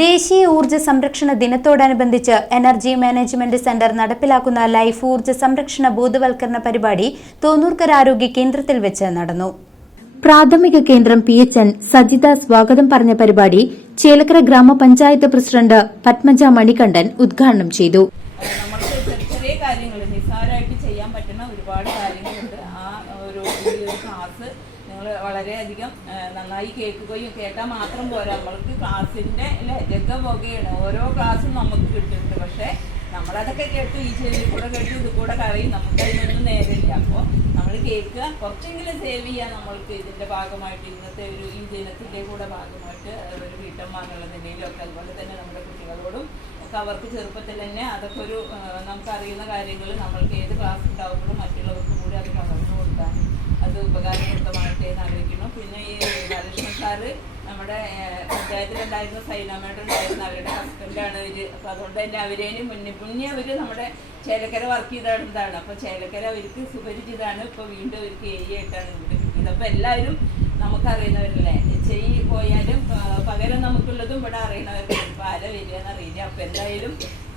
ദേശീയ ഊർജ്ജ സംരക്ഷണ ദിനത്തോടനുബന്ധിച്ച് എനർജി മാനേജ്മെന്റ് സെന്റർ നടപ്പിലാക്കുന്ന ലൈഫ് ഊർജ്ജ സംരക്ഷണ ബോധവൽക്കരണ പരിപാടി തോന്നൂർക്കര ആരോഗ്യ കേന്ദ്രത്തിൽ വെച്ച് നടന്നു. പ്രാഥമിക കേന്ദ്രം PHN സജിത സ്വാഗതം പറഞ്ഞ പരിപാടി ചേലക്കര ഗ്രാമപഞ്ചായത്ത് പ്രസിഡന്റ് പത്മജ മണികണ്ഠൻ ഉദ്ഘാടനം ചെയ്തു. ചെറിയ കാര്യങ്ങൾ നിസ്സാരമായിട്ട് ചെയ്യാൻ പറ്റുന്ന ഒരുപാട് കാര്യങ്ങളുണ്ട്. ആ ഒരു ക്ലാസ് നിങ്ങൾ വളരെയധികം നന്നായി കേട്ടാൽ മാത്രം പോരാ. നമ്മൾക്ക് ക്ലാസ്സിൻ്റെ ജഗബൊകയാണ്. ഓരോ ക്ലാസ്സും നമുക്ക് കിട്ടുന്നുണ്ട്. പക്ഷേ നമ്മളതൊക്കെ കേട്ടു, ഈ ചെവിയിൽ കൂടെ കേട്ടു, ഇത് കൂടെ കളയും, നമുക്കതിനൊന്നും നേരില്ല. അപ്പോൾ നമ്മൾ കേൾക്കുക, കുറച്ചെങ്കിലും സേവ് ചെയ്യാൻ നമ്മൾക്ക് ഇതിൻ്റെ ഭാഗമായിട്ട് ഇന്നത്തെ ഈ ദിനത്തിൻ്റെ കൂടെ ഭാഗമായിട്ട് ഒരു വീട്ടമ്മ എന്നുള്ളതിൻ്റെയും ഒക്കെ അതുപോലെ തന്നെ നമ്മുടെ കുട്ടികളോടും ഒക്കെ അവർക്ക് ചെറുപ്പത്തിൽ തന്നെ അതൊക്കെ ഒരു നമുക്കറിയുന്ന കാര്യങ്ങൾ നമ്മൾക്ക് ഏത് ക്ലാസ് ഉണ്ടാകുമ്പോഴും മറ്റുള്ളവർക്ക് കൂടി അത് പകർന്നു കൊടുക്കാൻ അത് ഉപകാരപ്രദമായിട്ട് ആലോചിക്കണം. പിന്നെ ഈ ബാലകൃഷ്ണൻ സാറ് നമ്മുടെ പഞ്ചായത്തിലുണ്ടായിരുന്ന സൈനാമേട്ടൻ ഉണ്ടായിരുന്ന അവരുടെ ഹസ്ബൻഡാണ് ഇവർ. അപ്പോൾ അതുകൊണ്ട് തന്നെ അവരേനും മുന്നേ അവർ നമ്മുടെ ചേലക്കര വർക്ക് ചെയ്താണ്. അപ്പോൾ ചേലക്കര അവർക്ക് സുപരിചിതമാണ്. ഇപ്പോൾ വീണ്ടും അവർക്ക് ആയിട്ടാണ് ഇവിടെ കിട്ടിയത്. അപ്പോൾ എല്ലാവരും നമുക്കറിയുന്നവരല്ലേ, പോയാലും പകരം നമുക്കുള്ളതും ഇവിടെ അറിയണവർക്ക് ഇപ്പോൾ ആരെ വരികയെന്ന് അറിയില്ല. അപ്പോൾ എന്തായാലും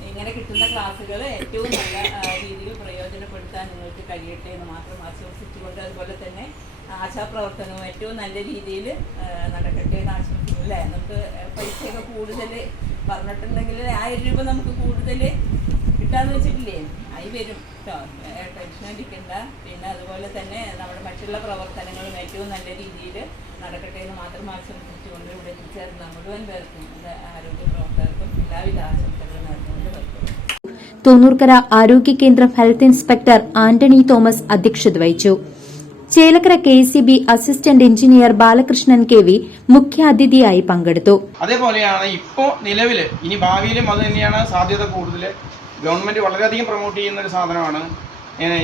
ഇങ്ങനെ കിട്ടുന്ന ക്ലാസ്സുകൾ ഏറ്റവും നല്ല രീതിയിൽ പ്രയോജനപ്പെടുത്താൻ നിങ്ങൾക്ക് കഴിയട്ടെ എന്ന് മാത്രം ആശംസിച്ചുകൊണ്ട്, അതുപോലെ തന്നെ ആശാപ്രവർത്തനവും ഏറ്റവും നല്ല രീതിയിൽ നടക്കട്ടെ എന്ന് ആശംസിക്കുന്നു. അല്ലേ, നമുക്ക് പൈസയൊക്കെ കൂടുതൽ പറഞ്ഞിട്ടുണ്ടെങ്കിൽ 1000 രൂപ നമുക്ക് കൂടുതൽ കിട്ടാന്ന് വെച്ചിട്ടില്ലേ, ആയി വരും കേട്ടോ, ടെൻഷൻ അടിക്കണ്ട. പിന്നെ അതുപോലെ തന്നെ നമ്മുടെ മറ്റുള്ള പ്രവർത്തനങ്ങളും ഏറ്റവും നല്ല രീതിയിൽ നടക്കട്ടെ എന്ന് മാത്രം ആശംസിച്ചുകൊണ്ട് ഇവിടെ എത്തിച്ചേർന്ന മുഴുവൻ പേർക്കും ആരോഗ്യ പ്രവർത്തകർക്കും എല്ലാവിധ ആശംസകളും നടന്നുകൊണ്ട് നിർത്തുന്നു. തോന്നൂർക്കര ആരോഗ്യ കേന്ദ്രം ഹെൽത്ത് ഇൻസ്പെക്ടർ ആന്റണി തോമസ് അധ്യക്ഷത വഹിച്ചു. Chelakkara KCB assistant engineer Balakrishnan KV മുഖ്യാതിഥിയായി പങ്കെടുത്തു. അതേപോലെയാണ് ഇപ്പോൾ നിലവിൽ, ഇനി ഭാവിയിലും അത് തന്നെയാണ് സാധ്യത കൂടുതൽ. ഗവൺമെന്റ് വളരെയധികം പ്രൊമോട്ട് ചെയ്യുന്ന ഒരു സാധനമാണ്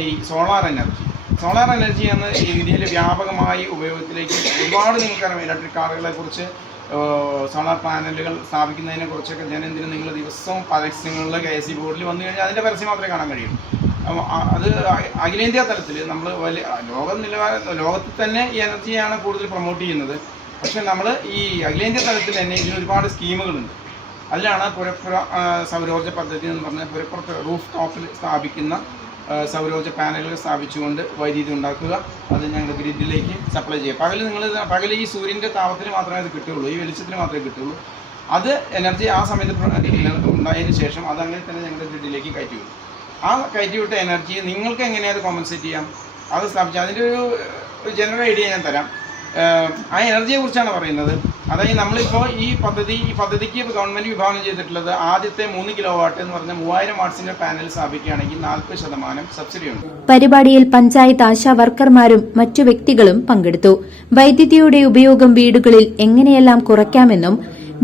ഈ സോളാർ എനർജി. സോളാർ എനർജി എന്ന ഇന്ത്യയിൽ വ്യാപകമായി ഉപയോഗത്തിലേക്ക് ഒരുപാട് നിങ്ങൾക്കറിയാം. ഇലക്ട്രിക് കാറുകളെ കുറിച്ച്, സോളാർ പാനലുകൾ സ്ഥാപിക്കുന്നതിനെ കുറിച്ചൊക്കെ ദൈനംദിനം നിങ്ങൾ ദിവസവും പരസ്യങ്ങളിൽ KSE ബോർഡിൽ വന്നു കഴിഞ്ഞാൽ അതിൻ്റെ പരസ്യം മാത്രമേ കാണാൻ കഴിയൂ. അത് അഖിലേന്ത്യാ തലത്തിൽ നമ്മൾ വലിയ ലോകത്തിൽ തന്നെ ഈ എനർജിയാണ് കൂടുതൽ പ്രൊമോട്ട് ചെയ്യുന്നത്. പക്ഷേ നമ്മൾ ഈ അഖിലേന്ത്യാ തലത്തിൽ തന്നെ ഇതിന് ഒരുപാട് സ്കീമുകളുണ്ട്. അതിലാണ് പുരപ്പുറ സൗരോർജ്ജ പദ്ധതി എന്ന് പറഞ്ഞാൽ പുരപ്പുറത്ത് റൂഫ് ടോപ്പിൽ സ്ഥാപിക്കുന്ന സൗരോർജ്ജ പാനലുകൾ സ്ഥാപിച്ചുകൊണ്ട് വൈദ്യുതി ഉണ്ടാക്കുക, അത് ഞങ്ങൾ ഗ്രിഡിലേക്ക് സപ്ലൈ ചെയ്യുക. പകൽ ഈ സൂര്യൻ്റെ താപത്തിന് മാത്രമേ അത് കിട്ടുകയുള്ളൂ, ഈ വെളിച്ചത്തിന് മാത്രമേ കിട്ടുകയുള്ളൂ. അത് എനർജി ആ സമയത്ത് ഉണ്ടായതിനു ശേഷം അതങ്ങനെ തന്നെ ഞങ്ങളുടെ ഗ്രിഡിലേക്ക് കയറ്റി വിടും. ആ കയറ്റിവിട്ട എനർജി നിങ്ങൾക്ക് എങ്ങനെയാണ് അത് കോമ്പൻസേറ്റ് ചെയ്യാം, അത് സ്ഥാപിച്ച് അതിൻ്റെ ഒരു ജനറൽ ഐഡിയ ഞാൻ തരാം. ആ എനർജിയെ കുറിച്ചാണ് പറയുന്നത്. അതായത് നമ്മളിപ്പോൾ ഈ പദ്ധതിക്ക് ഗവൺമെൻറ് വിഭാവനം ചെയ്തിട്ടുള്ളത് ആദ്യത്തെ 3 കിലോവാട്ട് എന്ന് പറഞ്ഞ 3000 വാട്ട്സിന്റെ പാനൽ സ്ഥാപിക്കുകയാണെങ്കിൽ 40% സബ്സിഡി ഉണ്ട്. പരിപാടിയിൽ പഞ്ചായത്ത് ആശാ വർക്കർമാരും മറ്റു വ്യക്തികളും പങ്കെടുത്തു. വൈദ്യുതിയുടെ ഉപയോഗം വീടുകളിൽ എങ്ങനെയെല്ലാം കുറയ്ക്കാമെന്നും,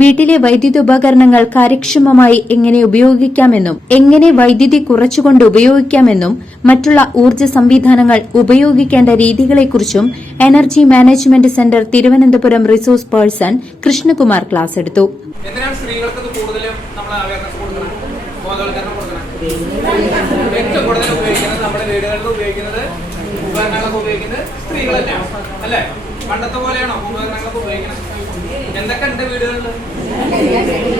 വീട്ടിലെ വൈദ്യുതി ഉപകരണങ്ങൾ കാര്യക്ഷമമായി എങ്ങനെ ഉപയോഗിക്കാമെന്നും, എങ്ങനെ വൈദ്യുതി കുറച്ചുകൊണ്ട് ഉപയോഗിക്കാമെന്നും, മറ്റുള്ള ഊർജ്ജ സംവിധാനങ്ങൾ ഉപയോഗിക്കേണ്ട രീതികളെക്കുറിച്ചും energy management centre Thiruvananthapuram resource person Krishnakumar class എടുത്തു. പണ്ടത്തെ പോലെയാണോ ഉപകരണങ്ങളൊക്കെ ഉപയോഗിക്കണം? എന്തൊക്കെ ഉണ്ട് വീടുകളിൽ?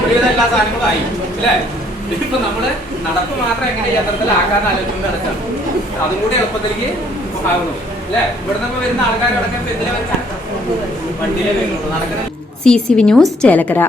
ഒരുവിധം എല്ലാ സാധനങ്ങളും ആയി അല്ലേ? ഇപ്പൊ നമ്മള് നടപ്പ് മാത്രം എങ്ങനെ യന്ത്രത്തിലാക്കാന്ന് ആലോചിച്ചുകൊണ്ട് നടക്കാണ്. അതും കൂടി എളുപ്പത്തിലേക്ക് ആകുന്നു അല്ലേ? ഇവിടെ നിന്ന് വരുന്ന ആൾക്കാരടക്കം എന്തിനാ വണ്ടിയിലേ വരുന്നുള്ളൂ നടക്കുന്നത്. CCV news Chelakkara.